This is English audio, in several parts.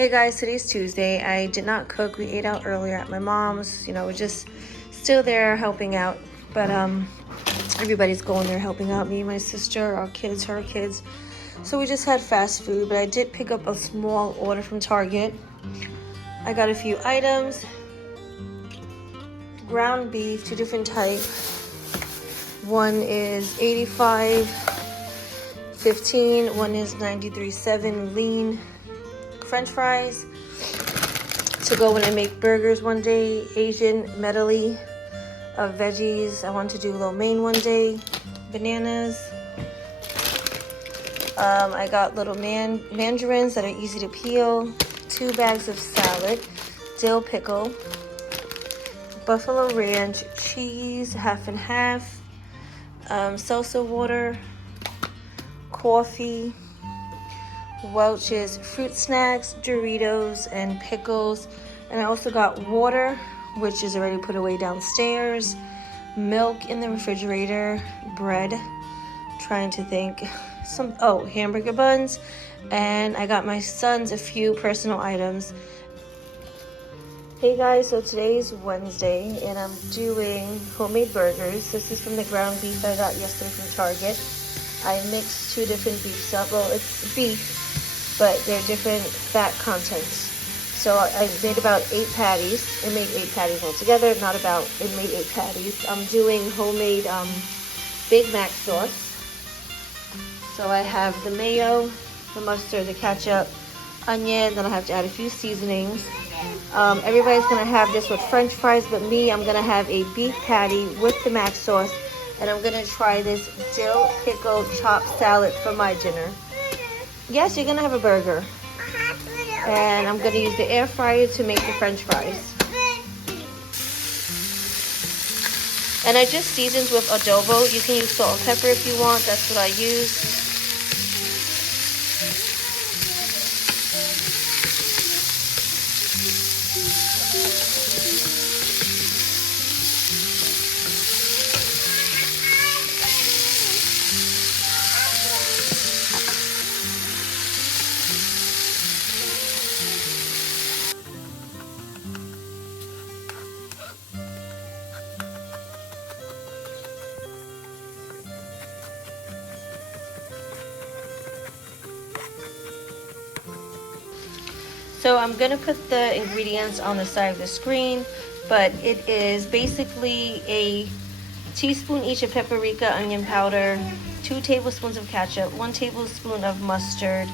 Hey guys, today's Tuesday. I did not cook. We ate out earlier at my mom's. You know, we're just still there helping out. But everybody's going there helping out. Me, my sister, our kids, her kids. So we just had fast food, but I did pick up a small order from Target. I got a few items. Ground beef, 2 different types. One is 85.15. One is 93.7 lean. French fries to go when I make burgers one day. Asian medley of veggies. I want to do lo mein one day. Bananas. I got little mandarins that are easy to peel. 2 bags of salad. Dill pickle. Buffalo ranch cheese, half and half. Salsa water. Coffee. Welch's fruit snacks, Doritos, and pickles. And I also got water, which is already put away downstairs. Milk in the refrigerator. Bread. Trying to think. Hamburger buns. And I got my sons a few personal items. Hey guys, so today's Wednesday and I'm doing homemade burgers. This is from the ground beef I got yesterday from Target. I mixed 2 different beefs up. Well, it's beef, but they're different fat contents. So I made about 8 patties. I made 8 patties altogether, it made 8 patties. I'm doing homemade Big Mac sauce. So I have the mayo, the mustard, the ketchup, onion, then I have to add a few seasonings. Everybody's gonna have this with French fries, but me, I'm gonna have a beef patty with the mac sauce, and I'm gonna try this dill pickle chopped salad for my dinner. Yes, you're gonna have a burger. And I'm gonna use the air fryer to make the French fries. And I just seasoned with adobo. You can use salt and pepper if you want. That's what I use. So I'm gonna put the ingredients on the side of the screen, but it is basically a teaspoon each of paprika, onion powder, 2 tablespoons of ketchup, 1 tablespoon of mustard,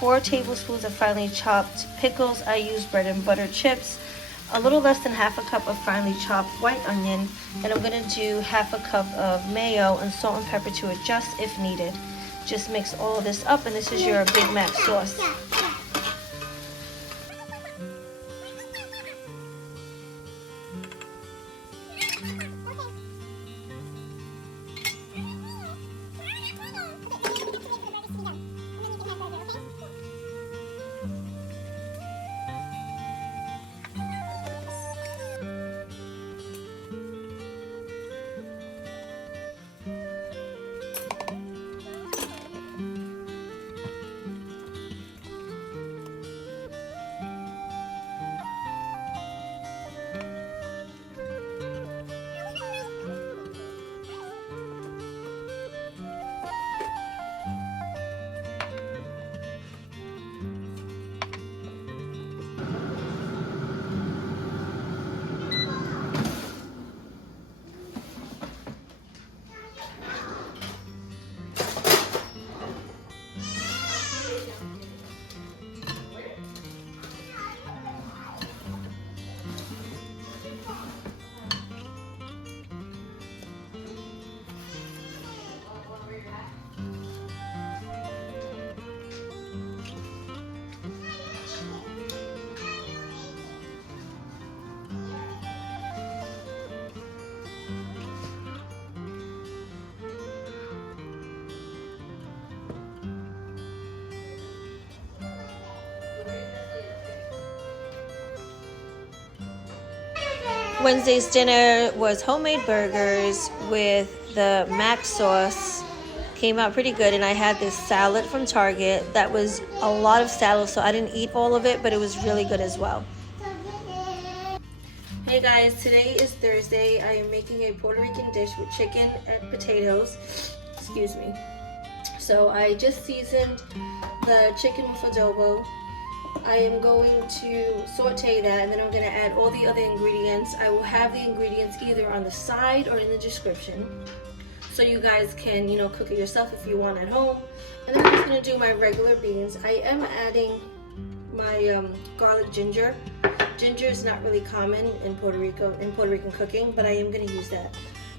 4 tablespoons of finely chopped pickles. I use bread and butter chips, a little less than half a cup of finely chopped white onion, and I'm gonna do half a cup of mayo and salt and pepper to adjust if needed. Just mix all of this up, and this is your Big Mac sauce. Wednesday's dinner was homemade burgers with the mac sauce. came out pretty good. And I had this salad from Target that was a lot of salad, so I didn't eat all of it, but it was really good as well. Hey guys, today is Thursday. I am making a Puerto Rican dish with chicken and potatoes. Excuse me. So I just seasoned the chicken with adobo. I am going to saute that, and then I'm going to add all the other ingredients. I will have the ingredients either on the side or in the description, so you guys can, cook it yourself if you want at home. And then I'm just going to do my regular beans. I am adding my garlic ginger. Ginger is not really common in Puerto Rican cooking, but I am going to use that.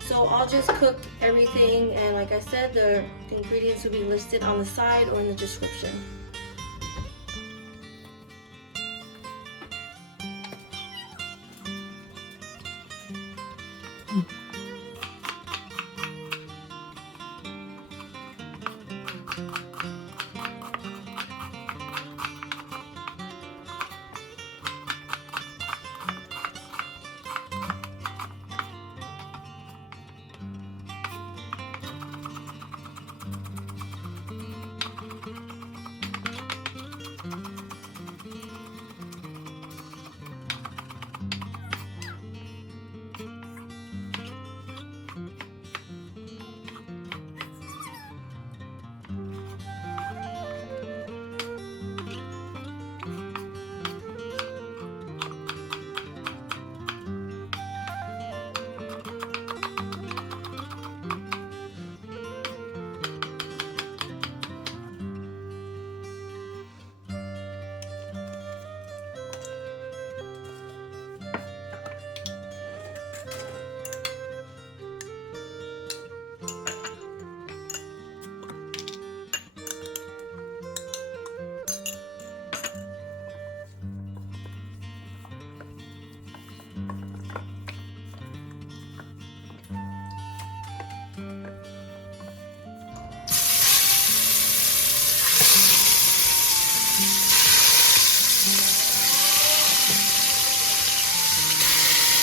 So I'll just cook everything, and like I said, the ingredients will be listed on the side or in the description.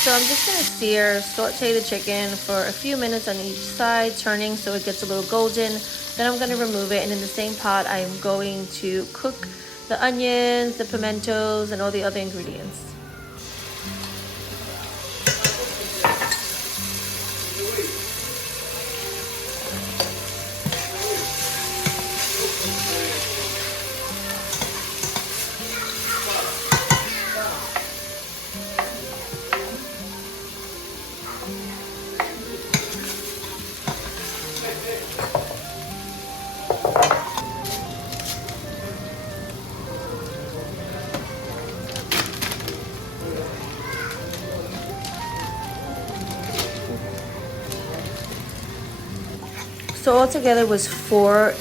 So I'm just going to saute the chicken for a few minutes on each side, turning so it gets a little golden. Then I'm going to remove it, and in the same pot I'm going to cook the onions, the pimentos, and all the other ingredients. So altogether was 4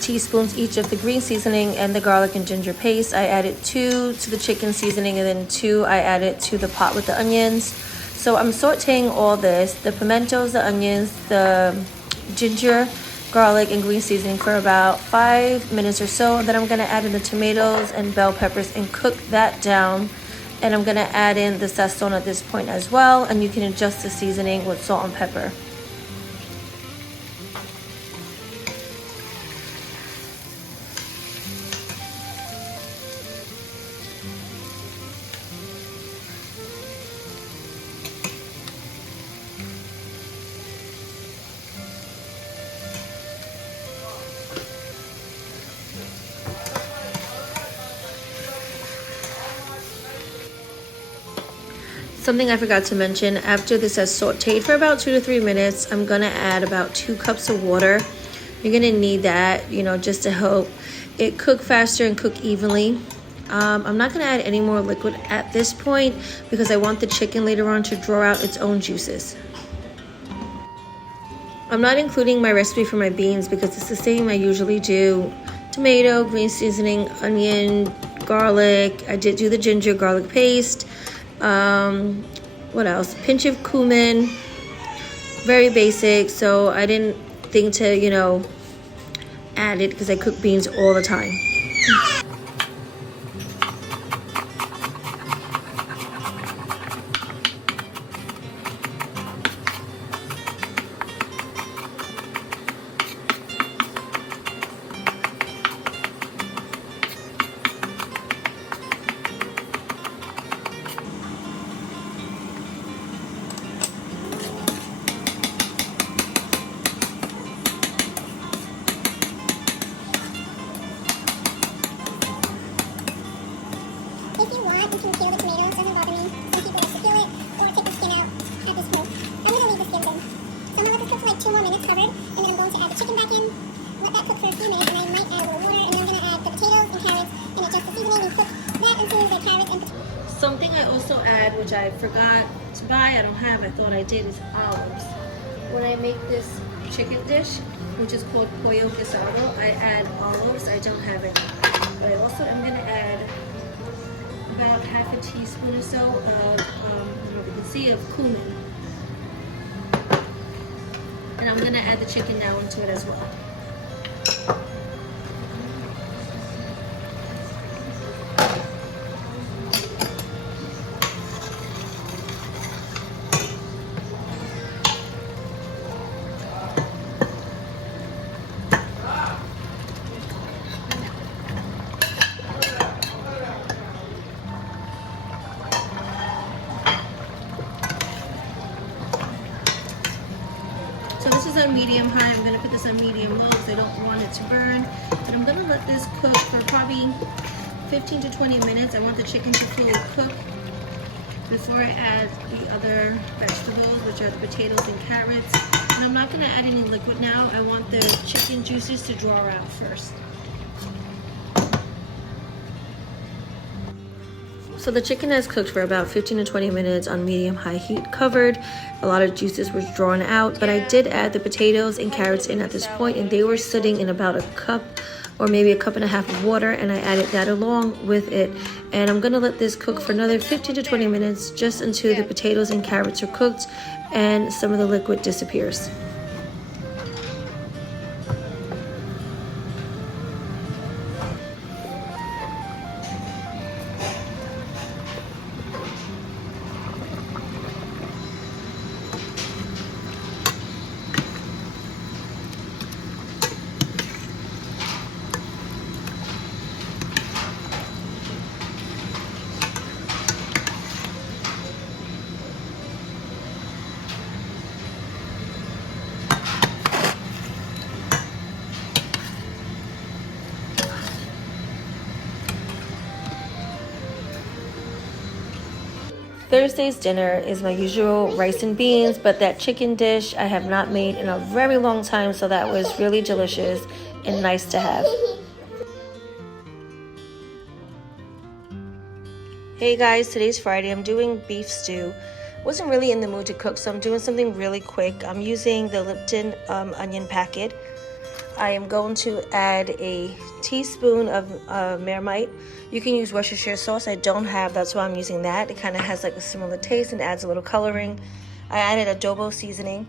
teaspoons each of the green seasoning and the garlic and ginger paste. I added 2 to the chicken seasoning, and then 2 I added to the pot with the onions. So I'm sauteing all this, the pimentos, the onions, the ginger, garlic, and green seasoning for about 5 minutes or so. Then I'm going to add in the tomatoes and bell peppers and cook that down. And I'm going to add in the sazon at this point as well, and you can adjust the seasoning with salt and pepper. Something I forgot to mention, after this has sauteed for about 2 to 3 minutes, I'm gonna add about 2 cups of water. You're gonna need that, just to help it cook faster and cook evenly. I'm not gonna add any more liquid at this point because I want the chicken later on to draw out its own juices. I'm not including my recipe for my beans because it's the same I usually do. Tomato, green seasoning, onion, garlic. I did do the ginger garlic paste. What else? Pinch of cumin. Very basic, so I didn't think to, add it because I cook beans all the time. cook for a few minutes, and I might add a little water, and then I'm going to add the potatoes and carrots, and adjust the seasoning and cook that until the carrots and potatoes. Something I also add, which I forgot to buy, I don't have, I thought I did, is olives. When I make this chicken dish, which is called Pollo Guisado, I add olives. I don't have any. But I also am going to add about half a teaspoon or so of, I don't know if you can see, of cumin. And I'm going to add the chicken now into it as well. So this is on medium high. I'm going to put this on medium low because I don't want it to burn. But I'm going to let this cook for probably 15 to 20 minutes. I want the chicken to fully cook before I add the other vegetables, which are the potatoes and carrots. And I'm not going to add any liquid now. I want the chicken juices to draw out first. So the chicken has cooked for about 15 to 20 minutes on medium-high heat, covered. A lot of juices was drawn out, but I did add the potatoes and carrots in at this point, and they were sitting in about a cup or maybe a cup and a half of water, and I added that along with it. And I'm gonna let this cook for another 15 to 20 minutes just until the potatoes and carrots are cooked and some of the liquid disappears. Thursday's dinner is my usual rice and beans, but that chicken dish I have not made in a very long time, so that was really delicious and nice to have. Hey guys, today's Friday. I'm doing beef stew. Wasn't really in the mood to cook, so I'm doing something really quick. I'm using the Lipton onion packet. I am going to add a teaspoon of Marmite. You can use Worcestershire sauce. I don't have, that's why I'm using that. It kind of has like a similar taste and adds a little coloring. I added adobo seasoning.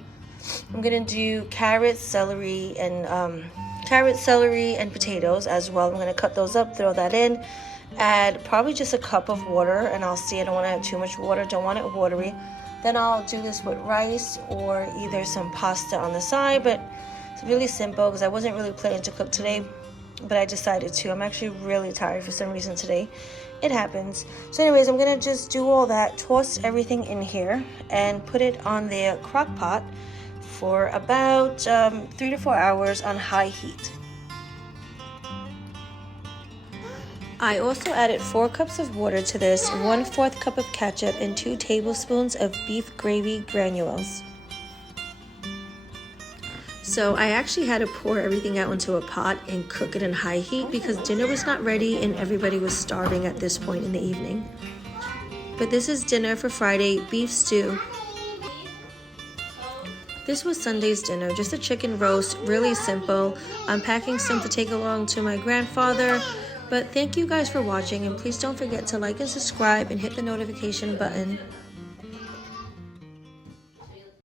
I'm gonna do carrots, celery, and potatoes as well. I'm gonna cut those up, throw that in, add probably just a cup of water, and I'll see. I don't want to add too much water. Don't want it watery. Then I'll do this with rice or either some pasta on the side, but it's really simple because I wasn't really planning to cook today, but I decided to. I'm actually really tired for some reason today. It happens. So anyways, I'm gonna just do all that, toss everything in here, and put it on the crock pot for about 3 to 4 hours on high heat. I also added 4 cups of water to this, 1/4 cup of ketchup, and 2 tablespoons of beef gravy granules. So I actually had to pour everything out into a pot and cook it in high heat because dinner was not ready and everybody was starving at this point in the evening. But this is dinner for Friday, beef stew. This was Sunday's dinner, just a chicken roast, really simple. I'm packing some to take along to my grandfather. But thank you guys for watching, and please don't forget to like and subscribe and hit the notification button.